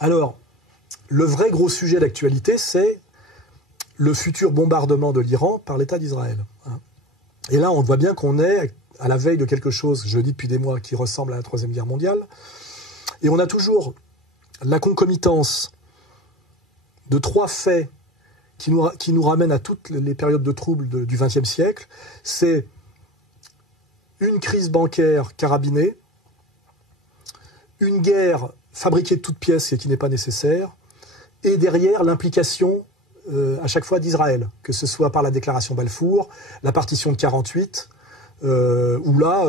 Alors, le vrai gros sujet d'actualité, c'est le futur bombardement de l'Iran par l'État d'Israël. Et là, on voit bien qu'on est à la veille de quelque chose, je le dis depuis des mois, qui ressemble à la Troisième Guerre mondiale. Et on a toujours la concomitance de trois faits qui nous ramènent à toutes les périodes de troubles du XXe siècle. C'est une crise bancaire carabinée, une guerre fabriquée de toutes pièces et qui n'est pas nécessaire, et derrière l'implication à chaque fois d'Israël, que ce soit par la déclaration Balfour, la partition de 48, où là,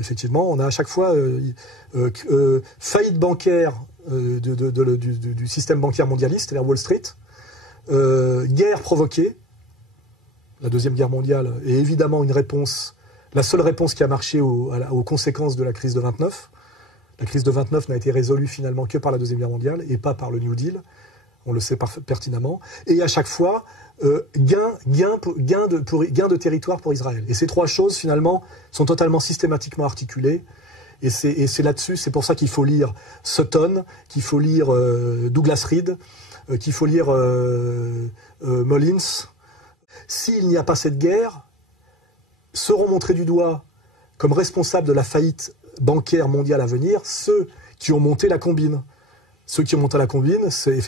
effectivement, on a à chaque fois faillite bancaire du système bancaire mondialiste, c'est-à-dire Wall Street, guerre provoquée, la Deuxième Guerre mondiale, et évidemment une réponse, la seule réponse qui a marché aux conséquences de la crise de 29. La crise de 29 n'a été résolue finalement que par la Deuxième Guerre mondiale et pas par le New Deal. On le sait pertinemment. Et à chaque fois, gain de territoire pour Israël. Et ces trois choses, finalement, sont totalement systématiquement articulées. Et c'est là-dessus, c'est pour ça qu'il faut lire Sutton, qu'il faut lire Douglas Reed, qu'il faut lire Mullins. S'il n'y a pas cette guerre, seront montrés du doigt comme responsables de la faillite bancaire mondiale à venir ceux qui ont monté la combine. Ceux qui ont monté la combine, c'est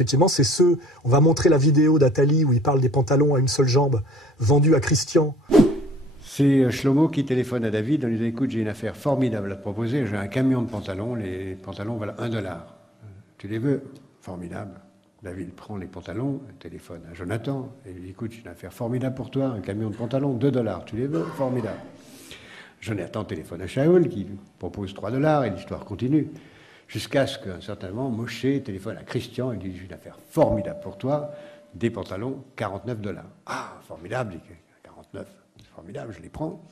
ceux... On va montrer la vidéo d'Atali où il parle des pantalons à une seule jambe vendus à Christian. C'est Shlomo qui téléphone à David. On lui dit, écoute, j'ai une affaire formidable à te proposer. J'ai un camion de pantalons. Les pantalons valent $1. Tu les veux? Formidable. David prend les pantalons, téléphone à Jonathan. Et lui dit, écoute, j'ai une affaire formidable pour toi. Un camion de pantalons, $2. Tu les veux? Formidable. Jonathan téléphone à Shaul qui propose $3 et l'histoire continue. Jusqu'à ce qu'un certain moment, Moshe téléphone à Christian et dit, j'ai une affaire formidable pour toi, des pantalons, $49. Ah, formidable, 49, c'est formidable, je les prends.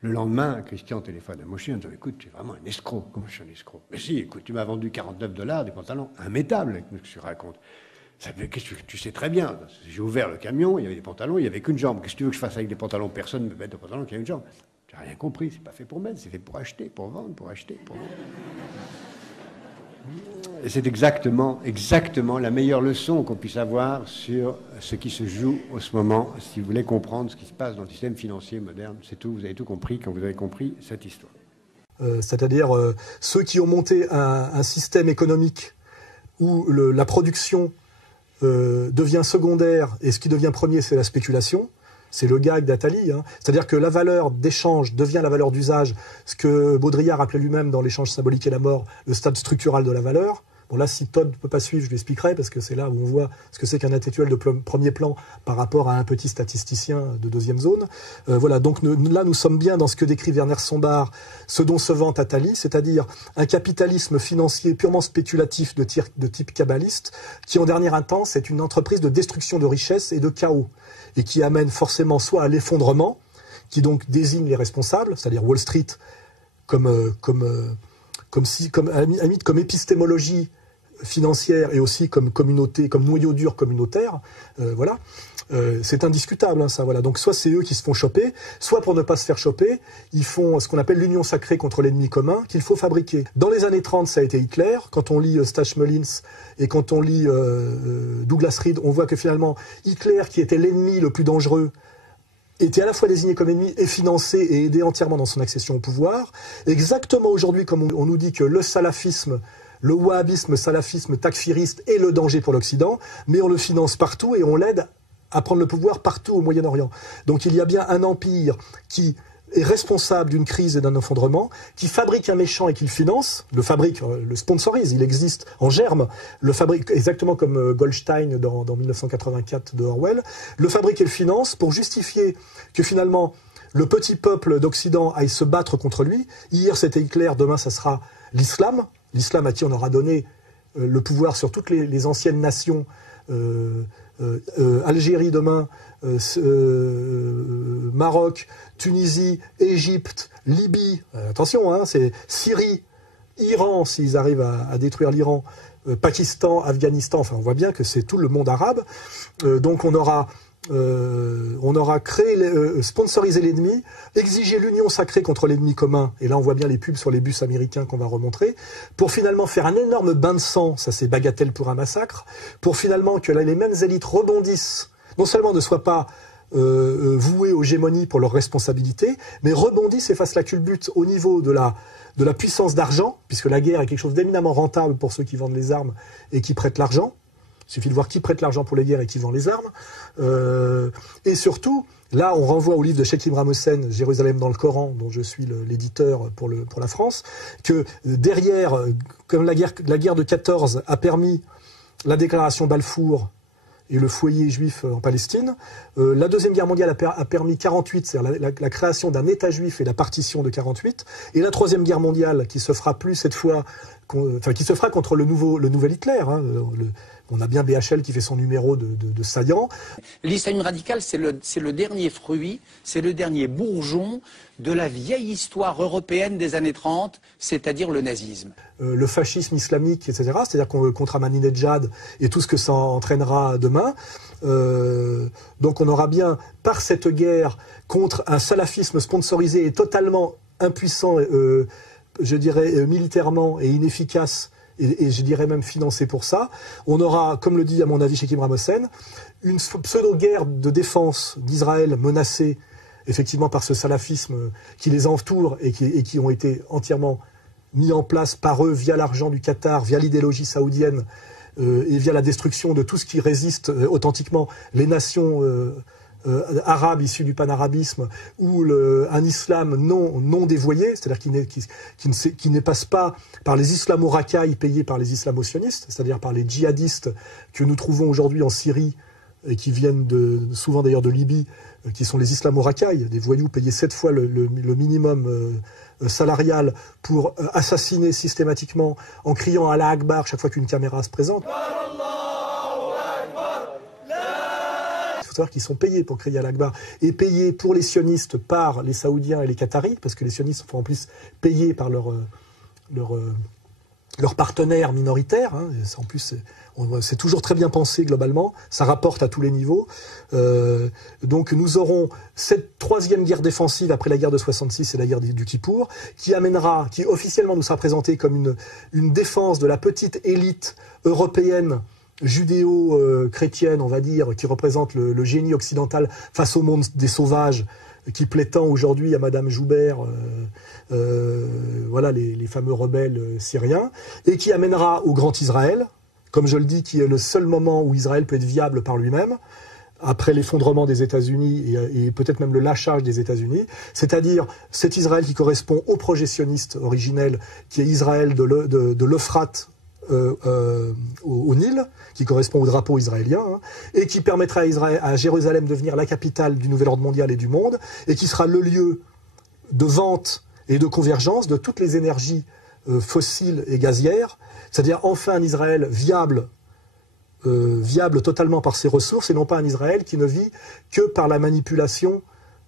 Le lendemain, Christian téléphone à Moshe en disant, écoute, tu es vraiment un escroc. Comment je suis un escroc? Mais si, écoute, tu m'as vendu $49, des pantalons immétables, qu'est-ce que tu racontes? Tu sais très bien, j'ai ouvert le camion, il y avait des pantalons, il n'y avait qu'une jambe. Qu'est-ce que tu veux que je fasse avec des pantalons? Personne ne me met de pantalons qui a une jambe. Tu n'as rien compris, c'est pas fait pour mettre, c'est fait pour acheter, pour vendre, pour acheter, pour vendre. Et c'est exactement la meilleure leçon qu'on puisse avoir sur ce qui se joue en ce moment, si vous voulez comprendre ce qui se passe dans le système financier moderne. C'est tout, vous avez tout compris quand vous avez compris cette histoire. C'est-à-dire ceux qui ont monté un système économique où la production devient secondaire et ce qui devient premier, c'est la spéculation. C'est le gag d'Atali. C'est-à-dire que la valeur d'échange devient la valeur d'usage, ce que Baudrillard appelait lui-même dans l'échange symbolique et la mort, le stade structural de la valeur. Bon là, si Todd ne peut pas suivre, je lui expliquerai, parce que c'est là où on voit ce que c'est qu'un intellectuel de premier plan par rapport à un petit statisticien de deuxième zone. Voilà, donc là, nous sommes bien dans ce que décrit Werner Sombart, ce dont se vante Attali, c'est-à-dire un capitalisme financier purement spéculatif de type kabbaliste, qui en dernière instance est une entreprise de destruction de richesses et de chaos, et qui amène forcément soit à l'effondrement, qui donc désigne les responsables, c'est-à-dire Wall Street comme épistémologie financière et aussi comme communauté, comme noyau dur communautaire, voilà. C'est indiscutable, ça, voilà. Donc soit c'est eux qui se font choper, soit pour ne pas se faire choper, ils font ce qu'on appelle l'union sacrée contre l'ennemi commun qu'il faut fabriquer. Dans les années 30, ça a été Hitler. Quand on lit Stash Mullins et quand on lit Douglas Reed, on voit que finalement Hitler, qui était l'ennemi le plus dangereux, était à la fois désigné comme ennemi et financé et aidé entièrement dans son accession au pouvoir. Exactement aujourd'hui, comme on nous dit que le salafisme, le wahhabisme, salafisme, takfiriste est le danger pour l'Occident, mais on le finance partout et on l'aide à prendre le pouvoir partout au Moyen-Orient. Donc il y a bien un empire qui est responsable d'une crise et d'un effondrement, qui fabrique un méchant et qui le finance, le sponsorise, il existe en germe, le fabrique exactement comme Goldstein dans 1984 de Orwell, le fabrique et le finance pour justifier que finalement le petit peuple d'Occident aille se battre contre lui. Hier c'était Hitler, demain ça sera l'islam à qui on aura donné le pouvoir sur toutes les anciennes nations, Algérie demain, Maroc, Tunisie, Égypte, Libye, attention, c'est Syrie, Iran, s'ils arrivent à détruire l'Iran, Pakistan, Afghanistan, enfin on voit bien que c'est tout le monde arabe. Donc on aura on aura sponsorisé l'ennemi, exigé l'union sacrée contre l'ennemi commun, et là on voit bien les pubs sur les bus américains qu'on va remontrer, pour finalement faire un énorme bain de sang, ça c'est bagatelle pour un massacre, pour finalement que là, les mêmes élites rebondissent, non seulement ne soient pas vouées aux gémonies pour leurs responsabilités, mais rebondissent et fassent la culbute au niveau de la puissance d'argent, puisque la guerre est quelque chose d'éminemment rentable pour ceux qui vendent les armes et qui prêtent l'argent. Il suffit de voir qui prête l'argent pour les guerres et qui vend les armes. Et surtout, là, on renvoie au livre de Sheikh Imran Hossein, Jérusalem dans le Coran, dont je suis l'éditeur pour la France, que derrière, comme la guerre de 14 a permis la déclaration Balfour et le foyer juif en Palestine, la Deuxième Guerre mondiale a permis 48, c'est-à-dire la création d'un État juif et la partition de 48, et la Troisième Guerre mondiale, qui se fera plus cette fois, qui se fera contre le nouvel Hitler, hein, on a bien BHL qui fait son numéro de saillant. L'islamisme radical, c'est le dernier fruit, c'est le dernier bourgeon de la vieille histoire européenne des années 30, c'est-à-dire le nazisme. Le fascisme islamique, etc., c'est-à-dire contre Ahmadinejad et tout ce que ça entraînera demain. Donc on aura bien, par cette guerre, contre un salafisme sponsorisé et totalement impuissant, je dirais militairement et inefficace, et je dirais même financé pour ça, on aura, comme le dit à mon avis Sheikh Imran Hossein, une pseudo-guerre de défense d'Israël menacée effectivement par ce salafisme qui les entoure et qui ont été entièrement mis en place par eux via l'argent du Qatar, via l'idéologie saoudienne et via la destruction de tout ce qui résiste authentiquement les nations arabes issues du panarabisme ou un islam non dévoyé, c'est-à-dire qui ne passe pas par les islamo-racailles payés par les islamo-sionistes, c'est-à-dire par les djihadistes que nous trouvons aujourd'hui en Syrie et qui viennent souvent d'ailleurs de Libye, qui sont les islamo-racailles, des voyous payés 7 fois le minimum salarial pour assassiner systématiquement en criant Allah Akbar chaque fois qu'une caméra se présente. Qui sont payés pour crier à l'Akbar et payés pour les sionistes par les Saoudiens et les Qataris, parce que les sionistes sont en plus payés par leurs partenaires minoritaires. Hein. En plus, c'est toujours très bien pensé globalement, ça rapporte à tous les niveaux. Donc nous aurons cette troisième guerre défensive après la guerre de 66 et la guerre du Kippour, qui officiellement nous sera présentée comme une défense de la petite élite européenne judéo-chrétienne, on va dire, qui représente le génie occidental face au monde des sauvages, qui plaît tant aujourd'hui à Madame Joubert, voilà les fameux rebelles syriens, et qui amènera au Grand Israël, comme je le dis, qui est le seul moment où Israël peut être viable par lui-même, après l'effondrement des États-Unis et peut-être même le lâchage des États-Unis, c'est-à-dire cet Israël qui correspond au projet sioniste originel, qui est Israël de l'Euphrate au Nil, qui correspond au drapeau israélien, hein, et qui permettra à Jérusalem de devenir la capitale du nouvel ordre mondial et du monde, et qui sera le lieu de vente et de convergence de toutes les énergies fossiles et gazières, c'est-à-dire enfin un Israël viable totalement par ses ressources, et non pas un Israël qui ne vit que par la manipulation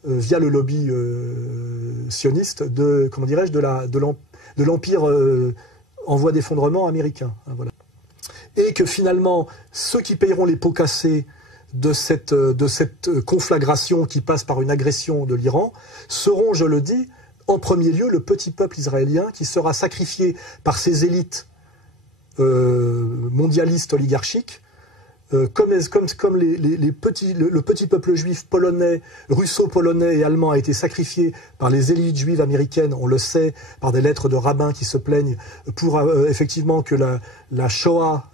via le lobby sioniste de l'empire en voie d'effondrement américain. Hein, voilà. Et que finalement, ceux qui payeront les pots cassés de cette conflagration qui passe par une agression de l'Iran seront, je le dis, en premier lieu le petit peuple israélien qui sera sacrifié par ses élites mondialistes oligarchiques, comme le petit peuple juif polonais, russo-polonais et allemand a été sacrifié par les élites juives américaines, on le sait, par des lettres de rabbins qui se plaignent pour effectivement que la Shoah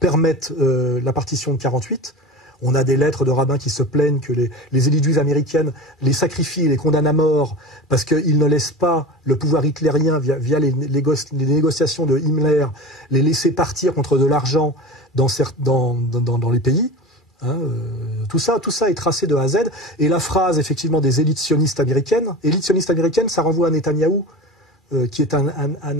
permette la partition de 48. On a des lettres de rabbins qui se plaignent que les élites juives américaines les sacrifient et les condamnent à mort parce qu'ils ne laissent pas le pouvoir hitlérien, via les négociations de Himmler, les laisser partir contre de l'argent dans les pays. Hein, tout ça est tracé de A à Z. Et la phrase, effectivement, des élites sionistes américaines, ça renvoie à Netanyahou, qui est un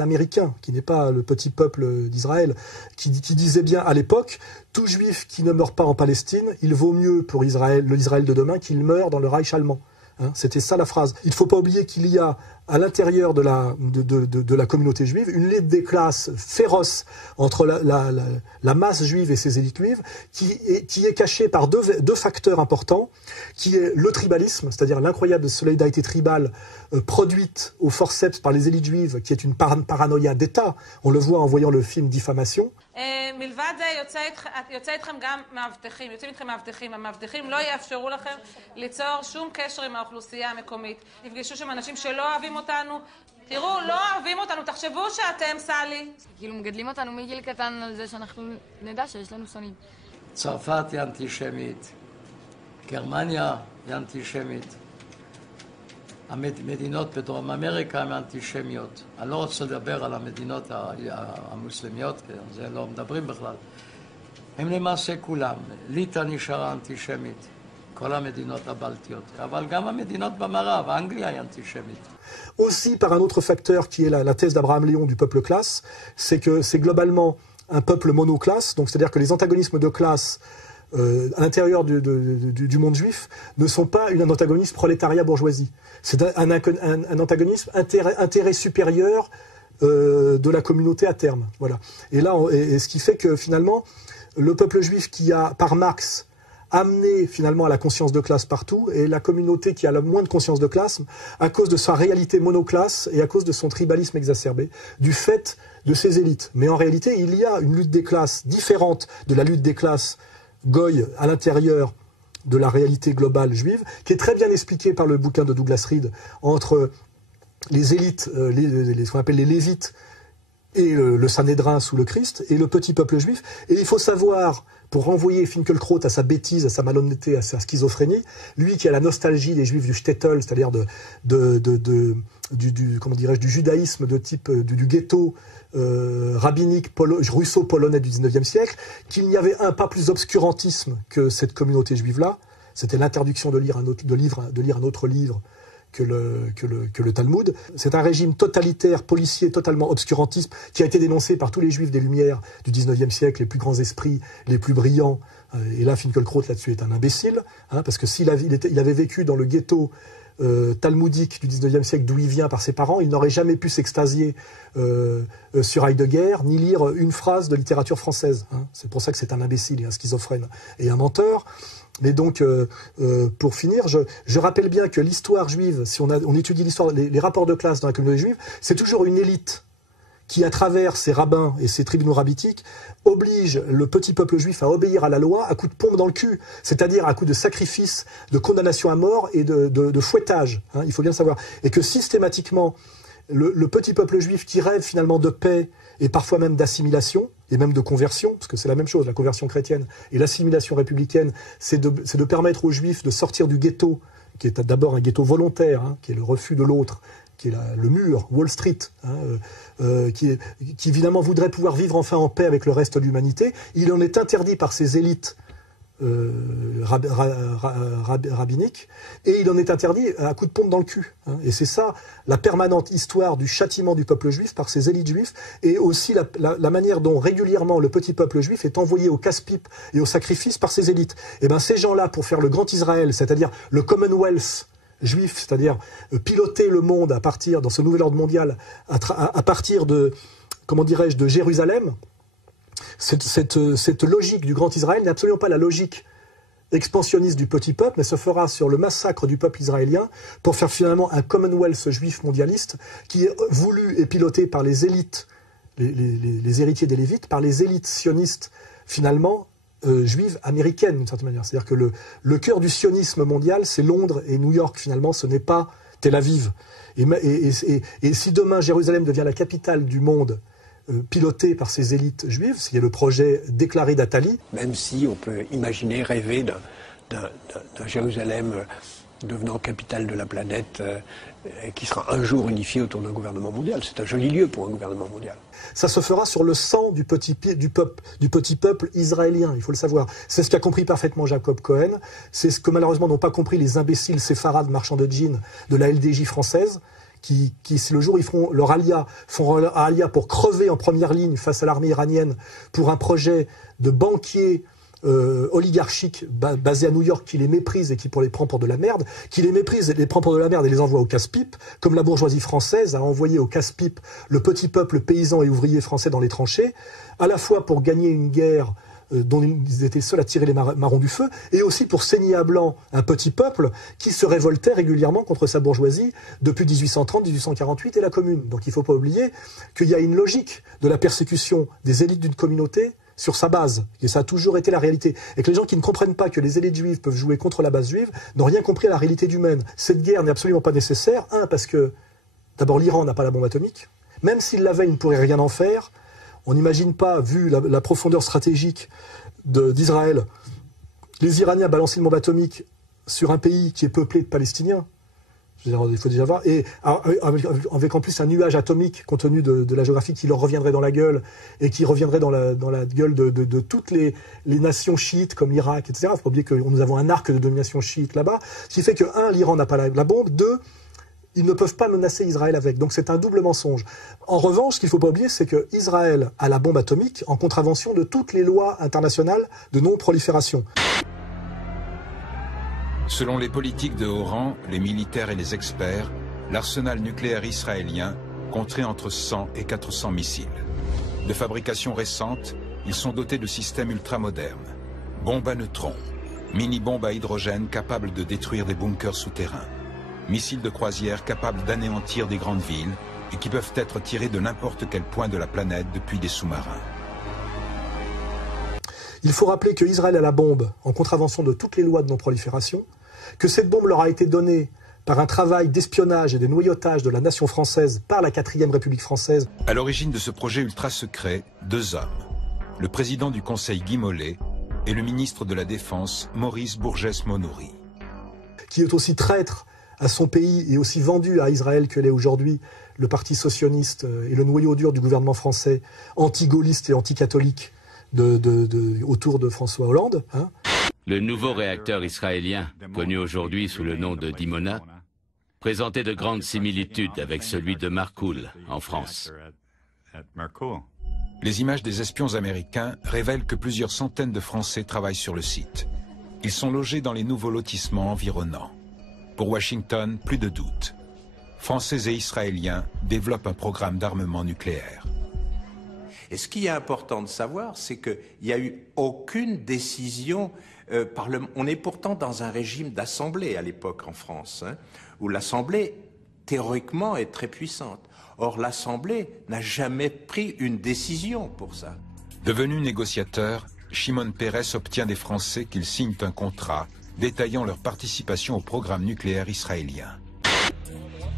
Américain, qui n'est pas le petit peuple d'Israël, qui disait bien à l'époque, tout juif qui ne meurt pas en Palestine, il vaut mieux pour l'Israël de demain qu'il meure dans le Reich allemand. Hein, c'était ça la phrase. Il ne faut pas oublier qu'il y a à l'intérieur de la communauté juive, une lutte des classes féroce entre la masse juive et ses élites juives, qui est cachée par deux facteurs importants, qui est le tribalisme, c'est-à-dire l'incroyable solidarité tribale produite au forceps par les élites juives, qui est une paranoïa d'État. On le voit en voyant le film Diffamation. מלבד זה יוצא איתכם גם מאבטחים, יוצאים איתכם מאבטחים. המאבטחים לא יאפשרו לכם ליצור שום קשר עם האוכלוסייה המקומית. תפגשו שם אנשים שלא אוהבים אותנו. תראו, לא אוהבים אותנו, תחשבו שאתם סלי. כאילו מגדלים אותנו מגיל קטן על זה שאנחנו נדע שיש לנו שונאים. צרפת היא אנטישמית, גרמניה היא אנטישמית. המדינות בדרום אמריקה הן אנטישמיות. אני לא רוצה לדבר על המדינות המוסלמיות, כי על זה לא מדברים בכלל. הם למעשה כולם. ליטא נשארה אנטישמית, כל המדינות הבלטיות, אבל גם המדינות במערב, אנגליה היא אנטישמית. Aussi par un autre facteur qui est la thèse d'Abraham Léon du peuple classe, c'est que c'est globalement un peuple monoclasse, donc c'est-à-dire que les antagonismes de classe à l'intérieur du monde juif ne sont pas un antagonisme prolétariat-bourgeoisie. C'est un antagonisme intérêt supérieur de la communauté à terme. Voilà. Et là, ce qui fait que finalement, le peuple juif qui a, par Marx, amené finalement à la conscience de classe partout, et la communauté qui a le moins de conscience de classe à cause de sa réalité monoclasse et à cause de son tribalisme exacerbé, du fait de ses élites. Mais en réalité, il y a une lutte des classes différente de la lutte des classes goy à l'intérieur de la réalité globale juive, qui est très bien expliquée par le bouquin de Douglas Reed entre les élites, ce qu'on appelle les Lévites, et le Sanhédrin sous le Christ, et le petit peuple juif. Et il faut savoir, pour renvoyer Finkielkraut à sa bêtise, à sa malhonnêteté, à sa schizophrénie, lui qui a la nostalgie des juifs du shtetl, c'est-à-dire comment dirais-je, du judaïsme de type du ghetto rabbinique russo-polonais du 19e siècle, qu'il n'y avait pas plus obscurantisme que cette communauté juive-là. C'était l'interdiction de lire un autre livre que le Talmud. C'est un régime totalitaire, policier, totalement obscurantiste, qui a été dénoncé par tous les juifs des Lumières du 19e siècle, les plus grands esprits, les plus brillants. Et là, Finkielkraut, là-dessus, est un imbécile, parce que s'il avait vécu dans le ghetto talmudique du 19e siècle d'où il vient par ses parents, il n'aurait jamais pu s'extasier sur Heidegger, ni lire une phrase de littérature française. C'est pour ça que c'est un imbécile et un schizophrène et un menteur. Mais donc, pour finir, je rappelle bien que l'histoire juive, si on étudie l'histoire, les rapports de classe dans la communauté juive, c'est toujours une élite qui, à travers ses rabbins et ses tribunaux rabbitiques, oblige le petit peuple juif à obéir à la loi à coups de pompe dans le cul, c'est-à-dire à coups de sacrifice, de condamnation à mort et de fouettage, il faut bien le savoir. Et que systématiquement, le petit peuple juif qui rêve finalement de paix et parfois même d'assimilation, et même de conversion, parce que c'est la même chose, la conversion chrétienne et l'assimilation républicaine, c'est de permettre aux juifs de sortir du ghetto, qui est d'abord un ghetto volontaire, qui est le refus de l'autre, qui est le mur, Wall Street, qui évidemment voudrait pouvoir vivre enfin en paix avec le reste de l'humanité. Il en est interdit par ces élites rabbinique, et il en est interdit à coup de pompe dans le cul. Et c'est ça la permanente histoire du châtiment du peuple juif par ses élites juives, et aussi la manière dont régulièrement le petit peuple juif est envoyé au casse-pipe et au sacrifice par ses élites. Et bien ces gens-là, pour faire le grand Israël, c'est-à-dire le Commonwealth juif, c'est-à-dire piloter le monde à partir, dans ce nouvel ordre mondial, à partir de, comment dirais-je, de Jérusalem, cette logique du grand Israël n'est absolument pas la logique expansionniste du petit peuple, mais se fera sur le massacre du peuple israélien pour faire finalement un Commonwealth juif mondialiste qui est voulu et piloté par les élites, les héritiers des Lévites, par les élites sionistes finalement juives américaines d'une certaine manière. C'est-à-dire que le cœur du sionisme mondial, c'est Londres et New York finalement, ce n'est pas Tel Aviv. Et si demain Jérusalem devient la capitale du monde, piloté par ces élites juives, ce qui est le projet déclaré d'Attali. Même si on peut imaginer, rêver d'un Jérusalem devenant capitale de la planète, qui sera un jour unifié autour d'un gouvernement mondial. C'est un joli lieu pour un gouvernement mondial. Ça se fera sur le sang du petit peuple israélien, il faut le savoir. C'est ce qu'a compris parfaitement Jacob Cohen, c'est ce que malheureusement n'ont pas compris les imbéciles séfarades marchands de jeans de la LDJ française, qui si le jour ils font leur alia pour crever en première ligne face à l'armée iranienne pour un projet de banquier oligarchiques basés à New York qui les méprisent et qui les prend pour de la merde, qui les méprisent et les prend pour de la merde et les envoie au casse-pipe, comme la bourgeoisie française a envoyé au casse-pipe le petit peuple paysan et ouvrier français dans les tranchées, à la fois pour gagner une guerre dont ils étaient seuls à tirer les marrons du feu, et aussi pour saigner à blanc un petit peuple qui se révoltait régulièrement contre sa bourgeoisie depuis 1830, 1848 et la Commune. Donc il ne faut pas oublier qu'il y a une logique de la persécution des élites d'une communauté sur sa base, et ça a toujours été la réalité. Et que les gens qui ne comprennent pas que les élites juives peuvent jouer contre la base juive n'ont rien compris à la réalité humaine. Cette guerre n'est absolument pas nécessaire, parce que d'abord l'Iran n'a pas la bombe atomique, même s'il l'avait, il ne pourrait rien en faire. On n'imagine pas, vu la profondeur stratégique d'Israël, les Iraniens balancer une bombe atomique sur un pays qui est peuplé de Palestiniens. Je veux dire, il faut déjà voir. Et avec en plus un nuage atomique, compte tenu de la géographie, qui leur reviendrait dans la gueule, et qui reviendrait dans la gueule de toutes les nations chiites, comme l'Irak, etc. Il ne faut pas oublier que nous avons un arc de domination chiite là-bas. Ce qui fait que, l'Iran n'a pas la bombe, 2, ils ne peuvent pas menacer Israël avec. Donc c'est un double mensonge. En revanche, ce qu'il ne faut pas oublier, c'est que Israël a la bombe atomique en contravention de toutes les lois internationales de non-prolifération. Selon les politiques de haut rang, les militaires et les experts, l'arsenal nucléaire israélien compterait entre 100 et 400 missiles. De fabrication récente, ils sont dotés de systèmes ultramodernes. Bombes à neutrons, mini-bombes à hydrogène capables de détruire des bunkers souterrains. Missiles de croisière capables d'anéantir des grandes villes et qui peuvent être tirés de n'importe quel point de la planète depuis des sous-marins. Il faut rappeler que Israël a la bombe en contravention de toutes les lois de non-prolifération, que cette bombe leur a été donnée par un travail d'espionnage et de noyautage de la nation française par la 4e République française. À l'origine de ce projet ultra-secret, 2 hommes. Le président du Conseil Guy Mollet et le ministre de la Défense Maurice Bourgès-Monory. Qui est aussi traître à son pays et aussi vendu à Israël que l'est aujourd'hui le parti socialiste et le noyau dur du gouvernement français, anti-gaulliste et anti-catholique autour de François Hollande. Le nouveau réacteur israélien, connu aujourd'hui sous le nom de Dimona, présentait de grandes similitudes avec celui de Marcoule en France. Les images des espions américains révèlent que plusieurs centaines de Français travaillent sur le site. Ils sont logés dans les nouveaux lotissements environnants. Pour Washington, plus de doute. Français et Israéliens développent un programme d'armement nucléaire. Et ce qui est important de savoir, c'est qu'il n'y a eu aucune décision on est pourtant dans un régime d'assemblée à l'époque en France, où l'assemblée, théoriquement, est très puissante. Or, l'assemblée n'a jamais pris une décision pour ça. Devenu négociateur, Shimon Peres obtient des Français qu'ils signent un contrat détaillant leur participation au programme nucléaire israélien.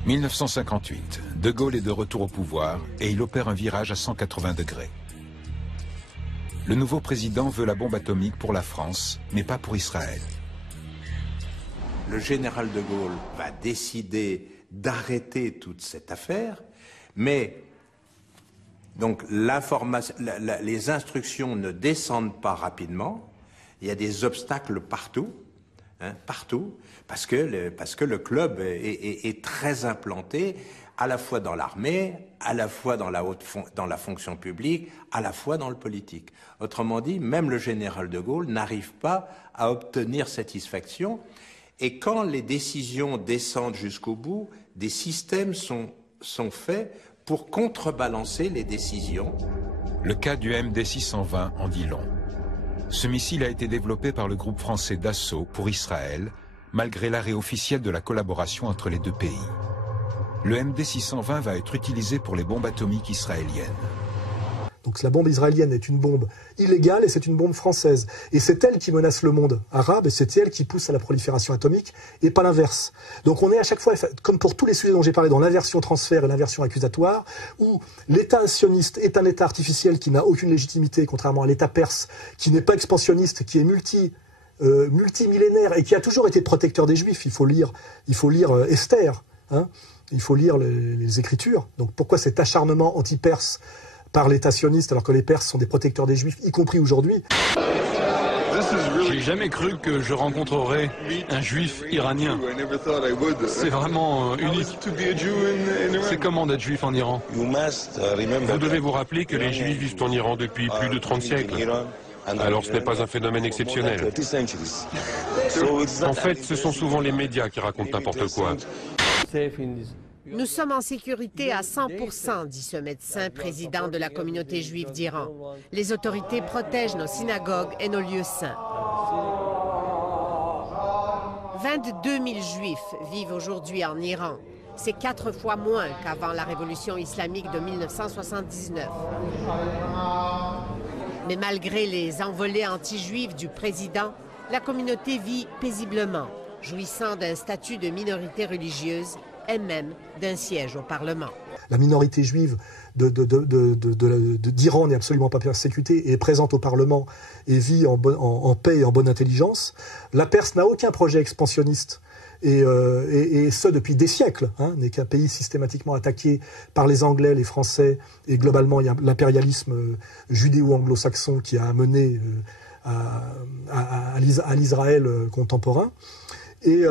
1958, De Gaulle est de retour au pouvoir et il opère un virage à 180 degrés. Le nouveau président veut la bombe atomique pour la France, mais pas pour Israël. Le général de Gaulle va décider d'arrêter toute cette affaire, mais donc les instructions ne descendent pas rapidement, il y a des obstacles partout, partout, parce que le club est très implanté, à la fois dans l'armée, à la fois dans la fonction publique, à la fois dans le politique. Autrement dit, même le général de Gaulle n'arrive pas à obtenir satisfaction. Et quand les décisions descendent jusqu'au bout, des systèmes sont faits pour contrebalancer les décisions. Le cas du MD-620 en dit long. Ce missile a été développé par le groupe français Dassault pour Israël, malgré l'arrêt officiel de la collaboration entre les deux pays. Le MD-620 va être utilisé pour les bombes atomiques israéliennes. Donc la bombe israélienne est une bombe illégale et c'est une bombe française. Et c'est elle qui menace le monde arabe et c'est elle qui pousse à la prolifération atomique et pas l'inverse. Donc on est à chaque fois, comme pour tous les sujets dont j'ai parlé, dans l'inversion transfert et l'inversion accusatoire, où l'État sioniste est un État artificiel qui n'a aucune légitimité, contrairement à l'État perse, qui n'est pas expansionniste, qui est multimillénaire et qui a toujours été protecteur des Juifs. Il faut lire Esther, il faut lire les Écritures. Donc pourquoi cet acharnement anti-perse par l'État sioniste, alors que les Perses sont des protecteurs des Juifs, y compris aujourd'hui? J'ai jamais cru que je rencontrerais un Juif iranien. C'est vraiment unique. C'est comment d'être Juif en Iran? Vous devez vous rappeler que les Juifs vivent en Iran depuis plus de 30 siècles. Alors ce n'est pas un phénomène exceptionnel. En fait, ce sont souvent les médias qui racontent n'importe quoi. Nous sommes en sécurité à 100%, dit ce médecin président de la communauté juive d'Iran. Les autorités protègent nos synagogues et nos lieux saints. 22 000 juifs vivent aujourd'hui en Iran. C'est 4 fois moins qu'avant la révolution islamique de 1979. Mais malgré les envolées anti-juives du président, la communauté vit paisiblement, jouissant d'un statut de minorité religieuse et même d'un siège au Parlement. La minorité juive d'Iran n'est absolument pas persécutée et est présente au Parlement et vit en paix et en bonne intelligence. La Perse n'a aucun projet expansionniste. Et ce depuis des siècles, n'est qu'un pays systématiquement attaqué par les Anglais, les Français, et globalement il y a l'impérialisme judéo-anglo-saxon qui a amené à l'Israël contemporain. Et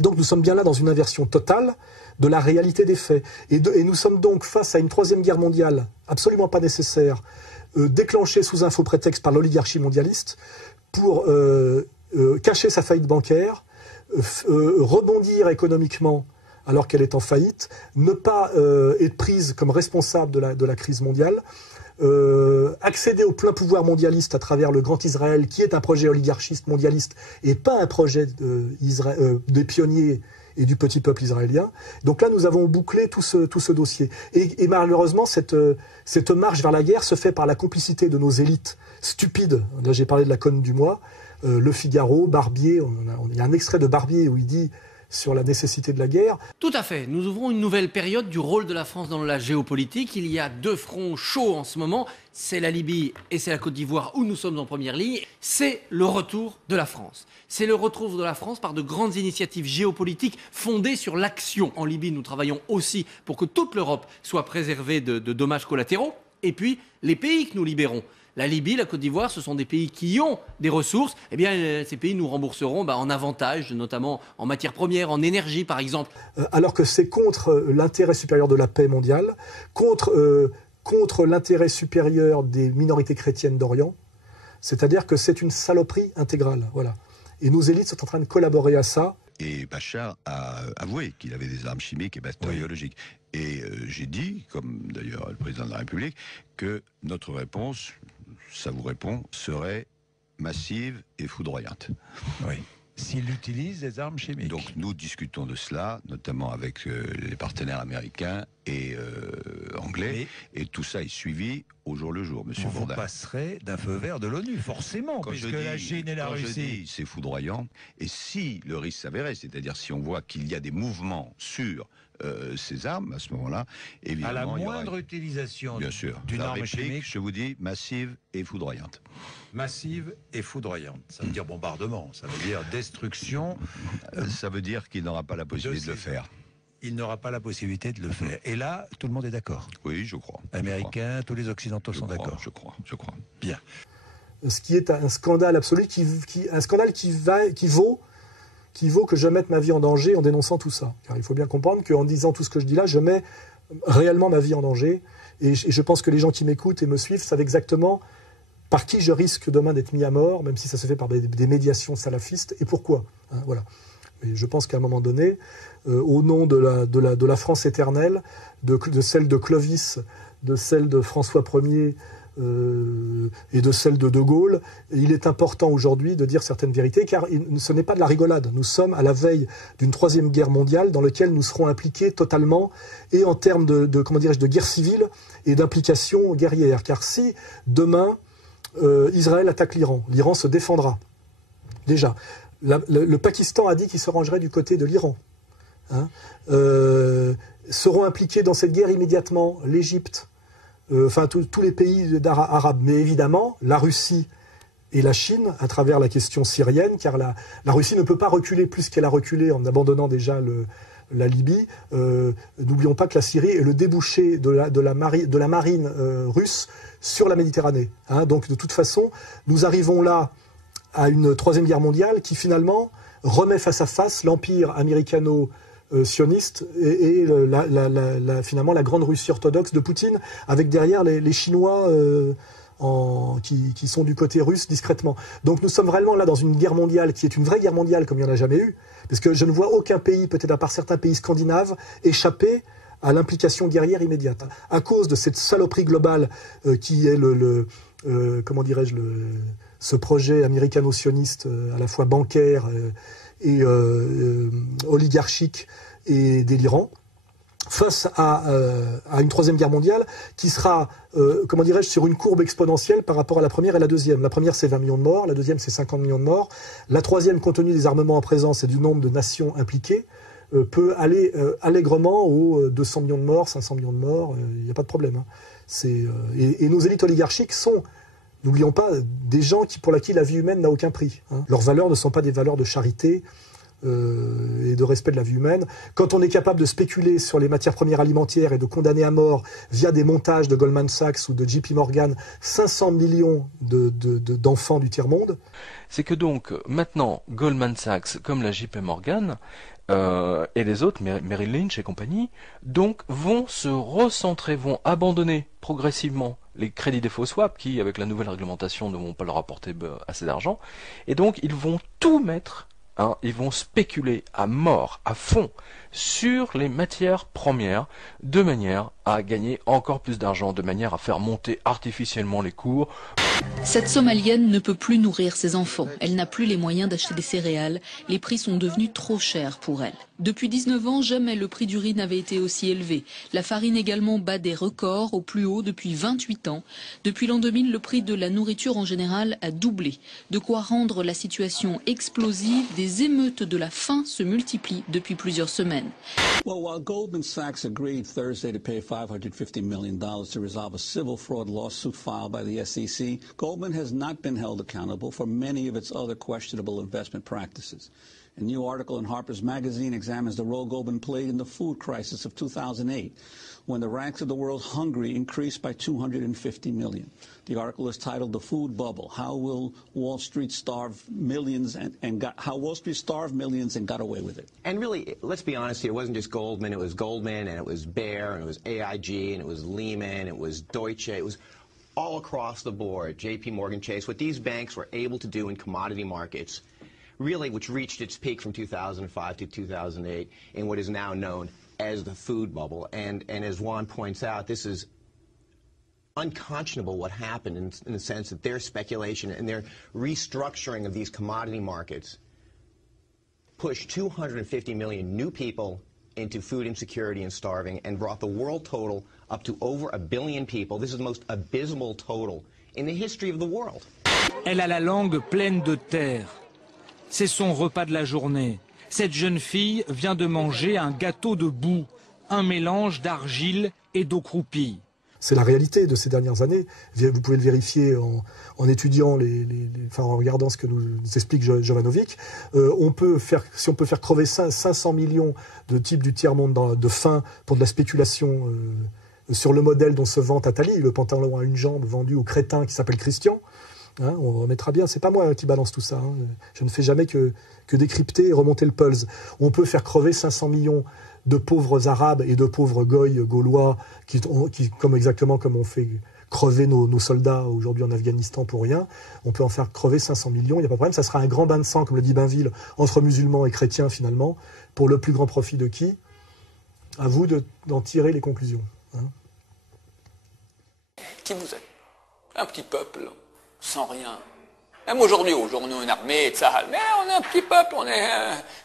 donc nous sommes bien là dans une inversion totale de la réalité des faits. Et nous sommes donc face à une troisième guerre mondiale absolument pas nécessaire, déclenchée sous un faux prétexte par l'oligarchie mondialiste pour cacher sa faillite bancaire, rebondir économiquement alors qu'elle est en faillite, ne pas être prise comme responsable de la crise mondiale, accéder au plein pouvoir mondialiste à travers le Grand Israël, qui est un projet oligarchiste mondialiste et pas un projet des pionniers et du petit peuple israélien. Donc là, nous avons bouclé tout ce dossier. Et malheureusement, cette marche vers la guerre se fait par la complicité de nos élites stupides. Là, j'ai parlé de la conne du mois. Le Figaro, Barbier, il y a un extrait de Barbier où il dit sur la nécessité de la guerre. Tout à fait. Nous ouvrons une nouvelle période du rôle de la France dans la géopolitique. Il y a 2 fronts chauds en ce moment. C'est la Libye et c'est la Côte d'Ivoire où nous sommes en première ligne. C'est le retour de la France. C'est le retour de la France par de grandes initiatives géopolitiques fondées sur l'action. En Libye, nous travaillons aussi pour que toute l'Europe soit préservée de dommages collatéraux. Et puis, les pays que nous libérons. La Libye, la Côte d'Ivoire, ce sont des pays qui ont des ressources. Eh bien, ces pays nous rembourseront en avantage, notamment en matières premières, en énergie, par exemple. Alors que c'est contre l'intérêt supérieur de la paix mondiale, contre l'intérêt supérieur des minorités chrétiennes d'Orient. C'est-à-dire que c'est une saloperie intégrale. Voilà. Et nos élites sont en train de collaborer à ça. Et Bachar a avoué qu'il avait des armes chimiques et bactériologiques. Et j'ai dit, comme d'ailleurs le président de la République, que notre réponse, ça vous répond, serait massive et foudroyante. Oui. S'il utilise des armes chimiques. Donc nous discutons de cela, notamment avec les partenaires américains et anglais, et tout ça est suivi au jour le jour, monsieur Bourdin. Vous passerez d'un feu vert de l'ONU, forcément, puisque la Chine et la Russie... c'est foudroyant, et si le risque s'avérait, c'est-à-dire si on voit qu'il y a des mouvements sur ces armes, à ce moment-là, évidemment... À la moindre utilisation d'une arme chimique... Je vous dis, massive et foudroyante. Massive et foudroyante. Ça veut dire bombardement, ça veut dire destruction... ça veut dire qu'il n'aura pas la possibilité de le faire. Il n'aura pas la possibilité de le faire. Et là, tout le monde est d'accord. Oui, je crois. Américains, tous les Occidentaux sont d'accord. Je crois. Bien. Ce qui est un scandale absolu, un scandale qui vaut que je mette ma vie en danger en dénonçant tout ça. Car il faut bien comprendre qu'en disant tout ce que je dis là, je mets réellement ma vie en danger. Et je pense que les gens qui m'écoutent et me suivent savent exactement par qui je risque demain d'être mis à mort, même si ça se fait par des médiations salafistes, et pourquoi. Voilà. Mais je pense qu'à un moment donné, au nom de la France éternelle, de celle de Clovis, de celle de François Ier et de celle de Gaulle, il est important aujourd'hui de dire certaines vérités, car ce n'est pas de la rigolade. Nous sommes à la veille d'une 3e guerre mondiale dans laquelle nous serons impliqués totalement, et en termes de guerre civile et d'implication guerrière. Car si demain Israël attaque l'Iran, l'Iran se défendra. Déjà. Le Pakistan a dit qu'il se rangerait du côté de l'Iran. Seront impliqués dans cette guerre immédiatement l'Égypte, tous les pays arabes. Mais évidemment, la Russie et la Chine, à travers la question syrienne, car la Russie ne peut pas reculer plus qu'elle a reculé en abandonnant déjà la Libye. N'oublions pas que la Syrie est le débouché de la marine russe sur la Méditerranée. Donc de toute façon, nous arrivons là à une 3e guerre mondiale qui finalement remet face à face l'empire américano-sioniste et finalement la grande Russie orthodoxe de Poutine, avec derrière les Chinois qui sont du côté russe discrètement. Donc nous sommes vraiment là dans une guerre mondiale qui est une vraie guerre mondiale comme il n'y en a jamais eu, parce que je ne vois aucun pays, peut-être à part certains pays scandinaves, échapper à l'implication guerrière immédiate. À cause de cette saloperie globale qui est comment dirais-je, ce projet américano-sioniste à la fois bancaire et oligarchique et délirant, face à une troisième guerre mondiale qui sera, comment dirais-je, sur une courbe exponentielle par rapport à la première et la deuxième. La première, c'est 20 millions de morts, la deuxième, c'est 50 millions de morts. La troisième, compte tenu des armements en présence et du nombre de nations impliquées, peut aller allègrement aux 200 millions de morts, 500 millions de morts, il n'y a pas de problème. Hein. Et nos élites oligarchiques sont, n'oublions pas, des gens pour qui la vie humaine n'a aucun prix. Hein. Leurs valeurs ne sont pas des valeurs de charité, et de respect de la vie humaine. Quand on est capable de spéculer sur les matières premières alimentaires et de condamner à mort via des montages de Goldman Sachs ou de JP Morgan 500 millions d'enfants du tiers-monde. C'est que donc maintenant Goldman Sachs comme la JP Morgan et les autres, Merrill Lynch et compagnie, donc vont se recentrer, vont abandonner progressivement les crédits défaut swap qui, avec la nouvelle réglementation, ne vont pas leur apporter assez d'argent, et donc ils vont tout mettre. Ils vont spéculer à mort, à fond, sur les matières premières, de manière à gagner encore plus d'argent, de manière à faire monter artificiellement les cours. Cette Somalienne ne peut plus nourrir ses enfants. Elle n'a plus les moyens d'acheter des céréales. Les prix sont devenus trop chers pour elle. Depuis 19 ans, jamais le prix du riz n'avait été aussi élevé. La farine également bat des records au plus haut depuis 28 ans. Depuis l'an 2000, le prix de la nourriture en général a doublé. De quoi rendre la situation explosive. Des émeutes de la faim se multiplient depuis plusieurs semaines. Well, while Goldman Sachs agreed Thursday to pay $550 million to resolve a civil fraud lawsuit filed by the SEC, Goldman has not been held accountable for many of its other questionable investment practices. A new article in Harper's Magazine examines the role Goldman played in the food crisis of 2008, when the ranks of the world's hungry increased by 250 million. The article is titled "The Food Bubble: How Will Wall Street Starve Millions How Wall Street Starved Millions and Got Away with It." And really, let's be honest here, it wasn't just Goldman, it was Goldman, and it was Bayer, and it was AIG, and it was Lehman, it was Deutsche, it was all across the board, JP Morgan Chase. What these banks were able to do in commodity markets, really, which reached its peak from 2005 to 2008 in what is now known as the food bubble. And as Juan points out, this is unconscionable what happened in the sense that their speculation and their restructuring of these commodity markets pushed 250 million new people into food insecurity and starving and brought the world total up to over 1 billion people. This is the most abysmal total in the history of the world. Elle a la langue pleine de terre. C'est son repas de la journée. Cette jeune fille vient de manger un gâteau de boue, un mélange d'argile et d'eau croupie. C'est la réalité de ces dernières années. Vous pouvez le vérifier en étudiant, en regardant ce que nous explique Jovanovic. Si on peut faire crever 500 millions de types du tiers-monde de faim pour de la spéculation sur le modèle dont se vante Attali, le pantalon à une jambe vendu au crétin qui s'appelle Christian. Hein, on remettra bien, c'est pas moi qui balance tout ça. Hein. Je ne fais jamais que décrypter et remonter le pulse. On peut faire crever 500 millions de pauvres Arabes et de pauvres Goy gaulois qui exactement comme on fait crever nos soldats aujourd'hui en Afghanistan pour rien. On peut en faire crever 500 millions, il n'y a pas de problème. Ça sera un grand bain de sang, comme le dit Bainville, entre musulmans et chrétiens finalement, pour le plus grand profit de qui? À vous d'en tirer les conclusions. Hein. Qui vous êtes? Un petit peuple, sans rien. Même aujourd'hui, on a une armée, mais on est un petit peuple, on est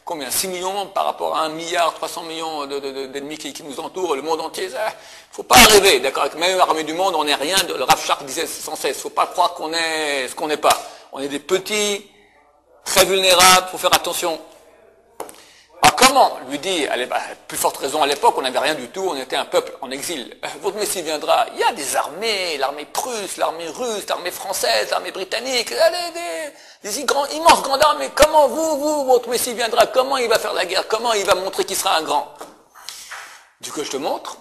combien? 6 millions par rapport à 1 milliard 300 millions d'ennemis qui nous entourent, le monde entier. Faut pas rêver, d'accord? Avec même l'armée du monde, on n'est rien. Le Rav Shark disait sans cesse, faut pas croire qu'on est ce qu'on n'est pas. On est des petits, très vulnérables, faut faire attention. Alors comment lui dit, plus forte raison à l'époque, on n'avait rien du tout, on était un peuple en exil. Votre Messie viendra, il y a des armées, l'armée prusse, l'armée russe, l'armée française, l'armée britannique, des immenses grandes armées. Comment votre Messie viendra, comment il va faire la guerre, comment il va montrer qu'il sera un grand? Du coup, je te montre,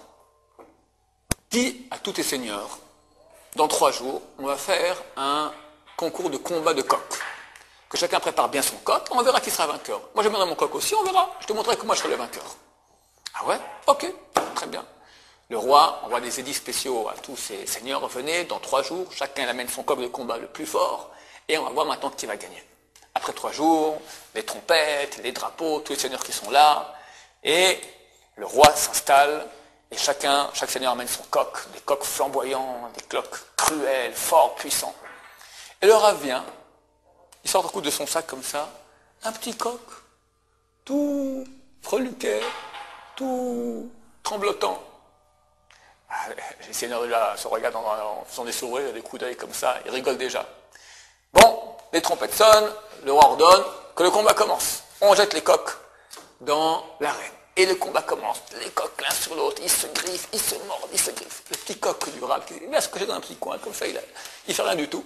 dis à tous tes seigneurs, dans 3 jours, on va faire un concours de combat de coq. Que chacun prépare bien son coq, on verra qui sera vainqueur. Moi, je mènerai mon coq aussi, on verra. Je te montrerai que moi, je serai le vainqueur. Ah ouais? Ok, très bien. Le roi envoie des édits spéciaux à tous ses seigneurs, revenez, dans 3 jours, chacun amène son coq de combat le plus fort, et on va voir maintenant qui va gagner. Après 3 jours, les trompettes, les drapeaux, tous les seigneurs qui sont là, et le roi s'installe, et chaque seigneur amène son coq, des coqs flamboyants, des coqs cruels, forts, puissants. Et le roi vient, il sort un coup de son sac comme ça, un petit coq, tout freluquet, tout tremblotant. Les seigneurs là se regardent en faisant des sourires, des coups d'œil comme ça, ils rigolent déjà. Bon, les trompettes sonnent, le roi ordonne que le combat commence. On jette les coqs dans l'arène. Et le combat commence. Les coqs l'un sur l'autre, ils se griffent, ils se mordent, ils se griffent. Le petit coq du roi, il va se cacher dans un petit coin, comme ça, il fait rien du tout.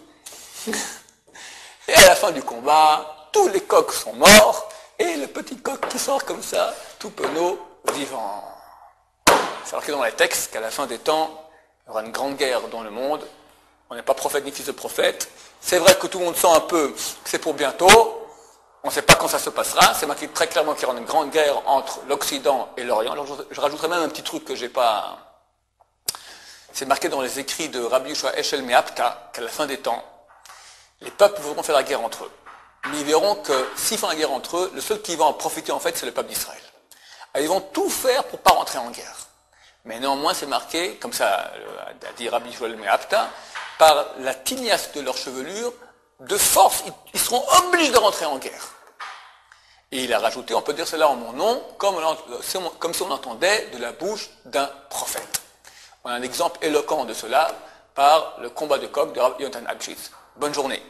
Et à la fin du combat, tous les coqs sont morts, et le petit coq qui sort comme ça, tout penaud, vivant. C'est marqué dans les textes qu'à la fin des temps, il y aura une grande guerre dans le monde. On n'est pas prophète ni fils de prophète. C'est vrai que tout le monde sent un peu que c'est pour bientôt. On ne sait pas quand ça se passera. C'est marqué très clairement qu'il y aura une grande guerre entre l'Occident et l'Orient. Alors je rajouterai même un petit truc que j'ai pas... C'est marqué dans les écrits de Rabbi Yoshua Eshel Meapta qu'à la fin des temps, les peuples voudront faire la guerre entre eux. Mais ils verront que s'ils font la guerre entre eux, le seul qui va en profiter en fait, c'est le peuple d'Israël. Alors, ils vont tout faire pour ne pas rentrer en guerre. Mais néanmoins, c'est marqué, comme ça a dit Rabbi Joël Meapta, par la tignasse de leur chevelure, de force, ils seront obligés de rentrer en guerre. Et il a rajouté, on peut dire cela en mon nom, comme si on entendait de la bouche d'un prophète. On a un exemple éloquent de cela par le combat de coq de Rabbi Yonatan Abshitz. Bonne journée.